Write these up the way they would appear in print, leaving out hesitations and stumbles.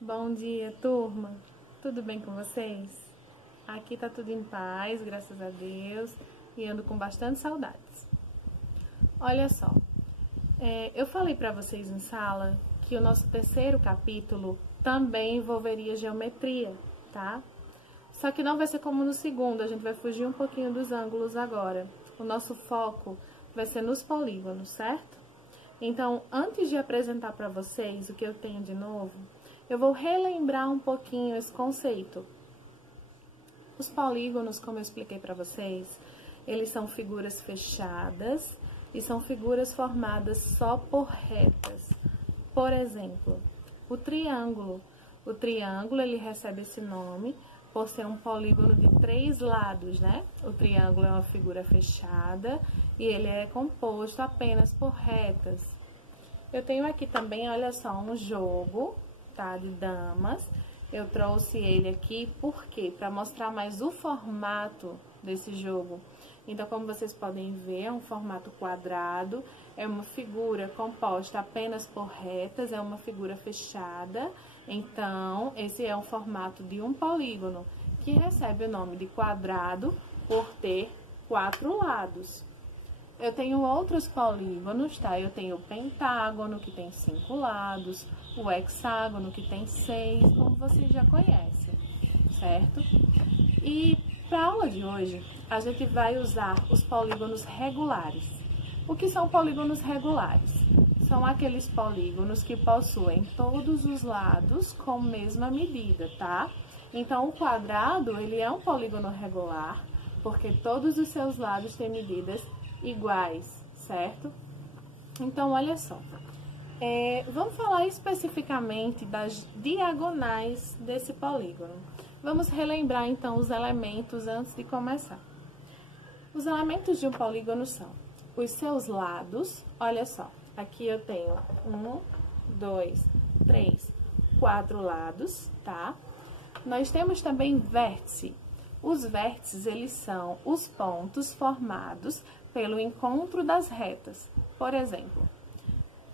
Bom dia, turma. Tudo bem com vocês? Aqui tá tudo em paz, graças a Deus, e ando com bastante saudades. Olha só, eu falei pra vocês em sala que o nosso terceiro capítulo também envolveria geometria, tá? Só que não vai ser como no segundo, a gente vai fugir um pouquinho dos ângulos agora. O nosso foco vai ser nos polígonos, certo? Então, antes de apresentar para vocês o que eu tenho de novo, eu vou relembrar um pouquinho esse conceito. Os polígonos, como eu expliquei para vocês, eles são figuras fechadas e são figuras formadas só por retas. Por exemplo, o triângulo. O triângulo, ele recebe esse nome por ser um polígono de 3 lados, né? O triângulo é uma figura fechada e ele é composto apenas por retas. Eu tenho aqui também, olha só, um jogo, tá? De damas. Eu trouxe ele aqui, por quê? Para mostrar mais o formato desse jogo. Então, como vocês podem ver, é um formato quadrado, é uma figura composta apenas por retas, é uma figura fechada. Então, esse é um formato de um polígono, que recebe o nome de quadrado por ter 4 lados. Eu tenho outros polígonos, tá? Eu tenho o pentágono, que tem 5 lados, o hexágono, que tem 6, como vocês já conhecem, certo? E para a aula de hoje, a gente vai usar os polígonos regulares. O que são polígonos regulares? São aqueles polígonos que possuem todos os lados com mesma medida, tá? Então, o quadrado, ele é um polígono regular, porque todos os seus lados têm medidas iguais, certo? Então, olha só. Vamos falar especificamente das diagonais desse polígono. Vamos relembrar, então, os elementos antes de começar. Os elementos de um polígono são os seus lados, olha só. Aqui eu tenho 1, 2, 3, 4 lados, tá? Nós temos também vértice. Os vértices, eles são os pontos formados pelo encontro das retas. Por exemplo,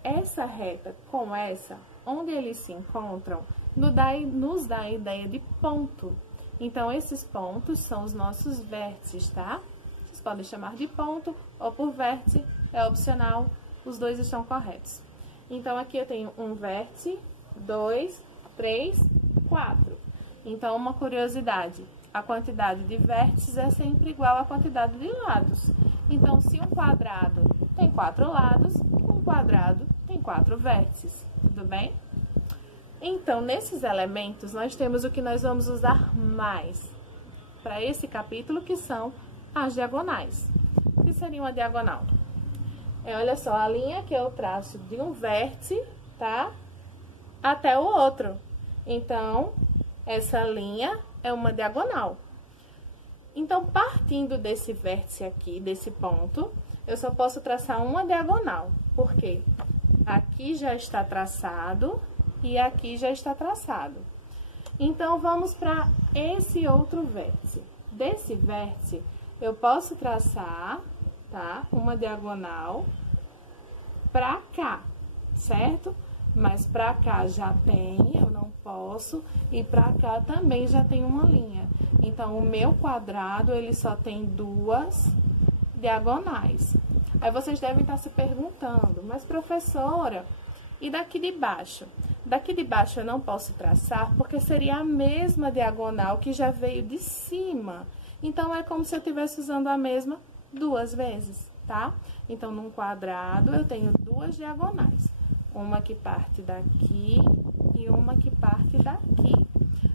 essa reta com essa, onde eles se encontram, nos dá a ideia de ponto. Então, esses pontos são os nossos vértices, tá? Vocês podem chamar de ponto ou por vértice, é opcional, os dois estão corretos. Então, aqui eu tenho um vértice, 2, 3, 4. Então, uma curiosidade, a quantidade de vértices é sempre igual à quantidade de lados. Então, se um quadrado tem 4 lados, um quadrado tem 4 vértices, tudo bem? Então, nesses elementos, nós temos o que nós vamos usar mais para esse capítulo, que são as diagonais. O que seria uma diagonal? Olha só, a linha que eu traço de um vértice, tá? Até o outro. Então, essa linha é uma diagonal. Então, partindo desse vértice aqui, desse ponto, eu só posso traçar uma diagonal. Por quê? Aqui já está traçado e aqui já está traçado. Então, vamos para esse outro vértice. Desse vértice, eu posso traçar, tá? Uma diagonal para cá, certo? Mas para cá já tem, eu não posso, e para cá também já tem uma linha. Então, o meu quadrado, ele só tem 2 diagonais. Aí vocês devem estar se perguntando, mas professora, e daqui de baixo? Daqui de baixo eu não posso traçar, porque seria a mesma diagonal que já veio de cima. Então, é como se eu estivesse usando a mesma 2 vezes, tá? Então, num quadrado, eu tenho 2 diagonais. Uma que parte daqui e uma que parte daqui.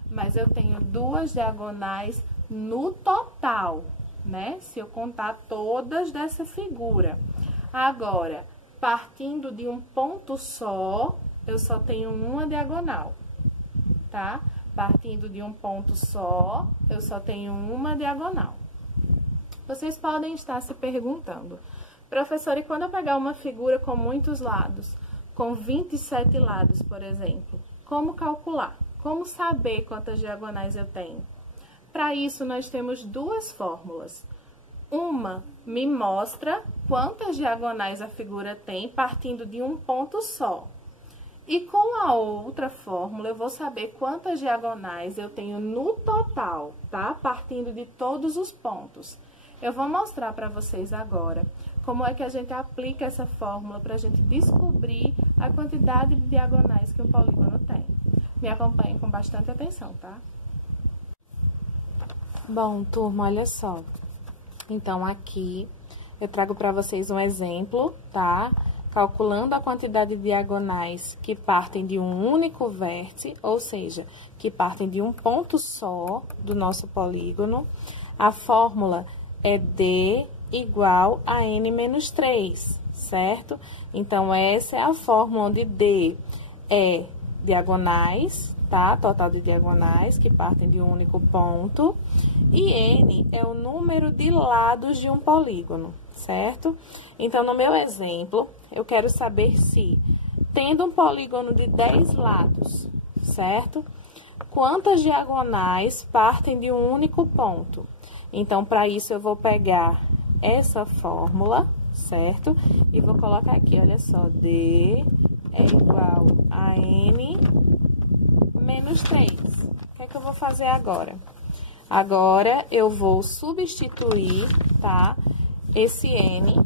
Mas eu tenho 2 diagonais no total, né? Se eu contar todas dessa figura. Agora, partindo de um ponto só, eu só tenho uma diagonal, tá? Partindo de um ponto só, eu só tenho uma diagonal. Vocês podem estar se perguntando, professora, e quando eu pegar uma figura com muitos lados, com 27 lados, por exemplo, como calcular? Como saber quantas diagonais eu tenho? Para isso, nós temos 2 fórmulas. Uma me mostra quantas diagonais a figura tem partindo de um ponto só. E com a outra fórmula, eu vou saber quantas diagonais eu tenho no total, tá? Partindo de todos os pontos. Eu vou mostrar para vocês agora como é que a gente aplica essa fórmula para a gente descobrir a quantidade de diagonais que um polígono tem. Me acompanhem com bastante atenção, tá? Bom, turma, olha só. Então, aqui eu trago para vocês um exemplo, tá? Calculando a quantidade de diagonais que partem de um único vértice, ou seja, que partem de um ponto só do nosso polígono. A fórmula é D igual a N menos 3, certo? Então, essa é a fórmula onde D é diagonais, tá? Total de diagonais que partem de um único ponto. E N é o número de lados de um polígono, certo? Então, no meu exemplo, eu quero saber se, tendo um polígono de 10 lados, certo? Quantas diagonais partem de um único ponto? Então, para isso, eu vou pegar essa fórmula, certo? E vou colocar aqui, olha só, D é igual a N menos 3. O que é que eu vou fazer agora? Agora, eu vou substituir, tá? Esse N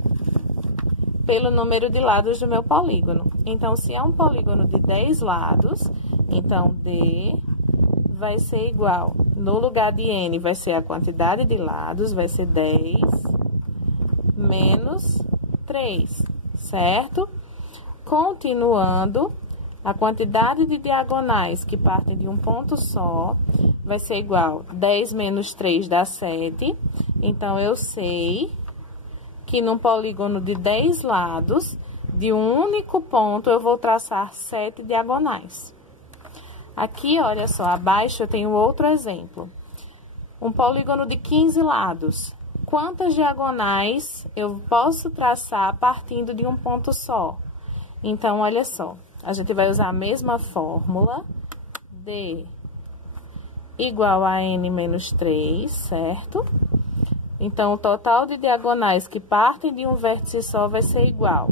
pelo número de lados do meu polígono. Então, se é um polígono de 10 lados, então D vai ser igual, no lugar de N vai ser a quantidade de lados, vai ser 10 menos 3, certo? Continuando, a quantidade de diagonais que partem de um ponto só vai ser igual, 10 menos 3 dá 7, então eu sei que num polígono de 10 lados, de um único ponto, eu vou traçar 7 diagonais. Aqui, olha só, abaixo eu tenho outro exemplo. Um polígono de 15 lados. Quantas diagonais eu posso traçar partindo de um ponto só? Então, olha só, a gente vai usar a mesma fórmula, D igual a N menos 3, certo? Então, o total de diagonais que partem de um vértice só vai ser igual.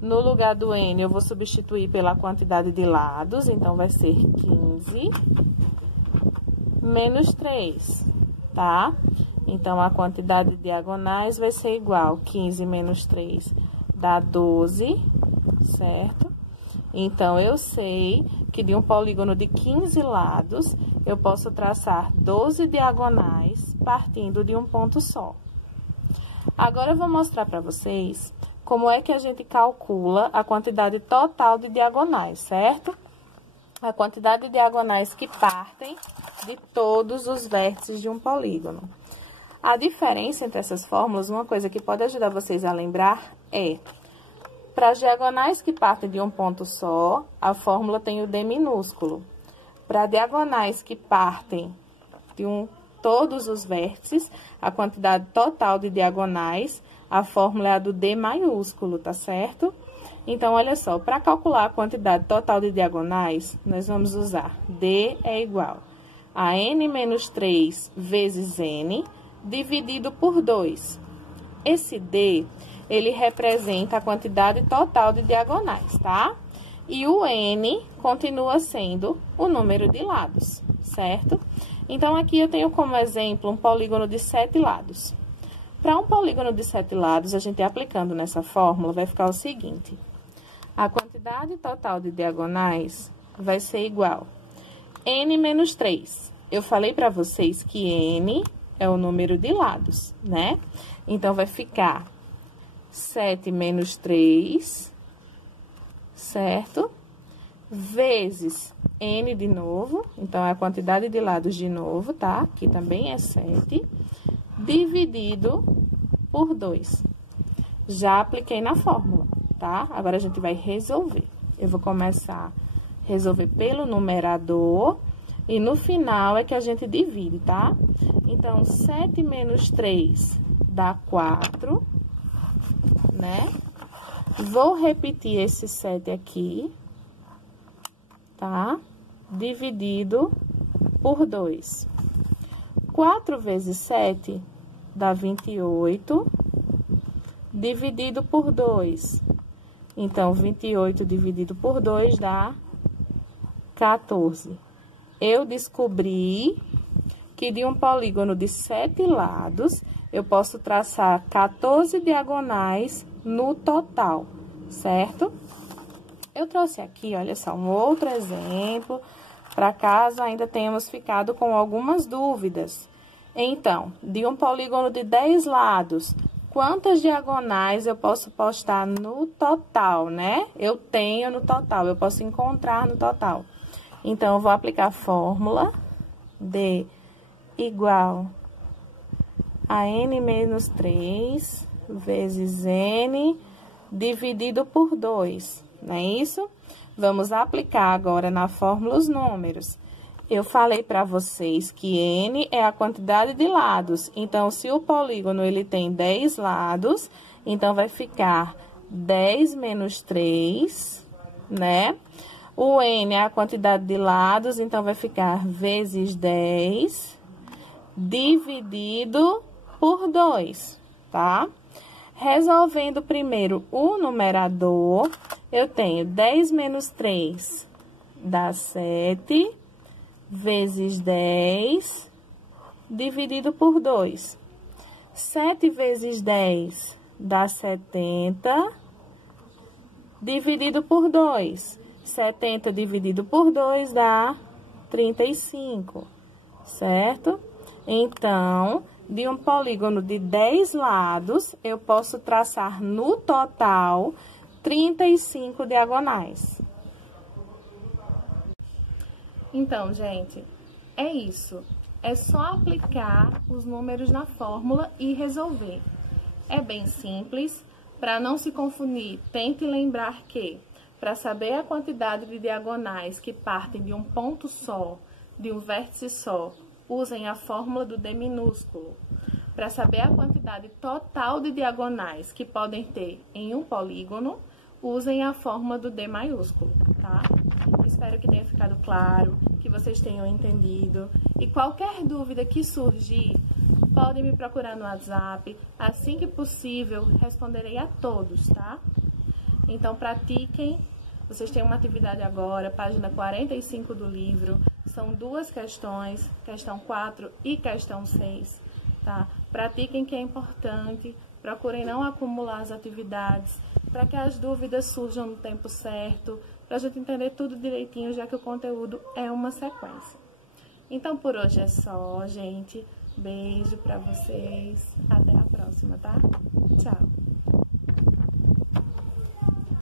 No lugar do N, eu vou substituir pela quantidade de lados, então vai ser 15 menos 3, tá? Então, a quantidade de diagonais vai ser igual, 15 menos 3 dá 12, certo? Então, eu sei que de um polígono de 15 lados, eu posso traçar 12 diagonais partindo de um ponto só. Agora, eu vou mostrar para vocês como é que a gente calcula a quantidade total de diagonais, certo? A quantidade de diagonais que partem de todos os vértices de um polígono. A diferença entre essas fórmulas, uma coisa que pode ajudar vocês a lembrar é, para as diagonais que partem de um ponto só, a fórmula tem o D minúsculo. Para diagonais que partem de todos os vértices, a quantidade total de diagonais, a fórmula é a do D maiúsculo, tá certo? Então, olha só, para calcular a quantidade total de diagonais, nós vamos usar D é igual a N menos 3 vezes N, dividido por 2. Esse D, ele representa a quantidade total de diagonais, tá? E o N continua sendo o número de lados, certo? Então, aqui eu tenho como exemplo um polígono de 7 lados. Para um polígono de 7 lados, a gente aplicando nessa fórmula, vai ficar o seguinte. A quantidade total de diagonais vai ser igual a N menos 3. Eu falei para vocês que N é o número de lados, né? Então, vai ficar 7 menos 3, certo? Vezes N de novo, então, é a quantidade de lados de novo, tá? Aqui também é 7, dividido por 2. Já apliquei na fórmula, tá? Agora, a gente vai resolver. Eu vou começar a resolver pelo numerador e no final é que a gente divide, tá? Então, 7 menos 3 dá 4, né? Vou repetir esse 7 aqui, tá? Dividido por 2. 4 vezes 7 dá 28, dividido por 2. Então, 28 dividido por 2 dá 14. Eu descobri que de um polígono de 7 lados, eu posso traçar 14 diagonais no total, certo? Eu trouxe aqui, olha só, um outro exemplo, para caso ainda tenhamos ficado com algumas dúvidas. Então, de um polígono de 10 lados, quantas diagonais eu posso postar no total, né? Eu tenho no total, eu posso encontrar no total. Então, eu vou aplicar a fórmula D igual a n menos 3 vezes n dividido por 2, não é isso? Vamos aplicar agora na fórmula os números. Eu falei para vocês que n é a quantidade de lados. Então, se o polígono ele tem 10 lados, então vai ficar 10 menos 3, né? O n é a quantidade de lados, então vai ficar vezes 10 dividido por 2, tá? Resolvendo primeiro o numerador, eu tenho 10 menos 3 dá 7, vezes 10, dividido por 2. 7 vezes 10 dá 70, dividido por 2. 70 dividido por 2 dá 35, certo? Então, de um polígono de 10 lados, eu posso traçar no total 35 diagonais. Então, gente, é isso. É só aplicar os números na fórmula e resolver. É bem simples. Para não se confundir, tente lembrar que, para saber a quantidade de diagonais que partem de um ponto só, de um vértice só, usem a fórmula do D minúsculo. Para saber a quantidade total de diagonais que podem ter em um polígono, usem a fórmula do D maiúsculo, tá? Espero que tenha ficado claro, que vocês tenham entendido. E qualquer dúvida que surgir, podem me procurar no WhatsApp. Assim que possível, responderei a todos, tá? Então, pratiquem. Vocês têm uma atividade agora, página 45 do livro. São 2 questões, questão 4 e questão 6, tá? Pratiquem, que é importante. Procurem não acumular as atividades, para que as dúvidas surjam no tempo certo, para a gente entender tudo direitinho, já que o conteúdo é uma sequência. Então, por hoje é só, gente. Beijo para vocês. Até a próxima, tá? Tchau!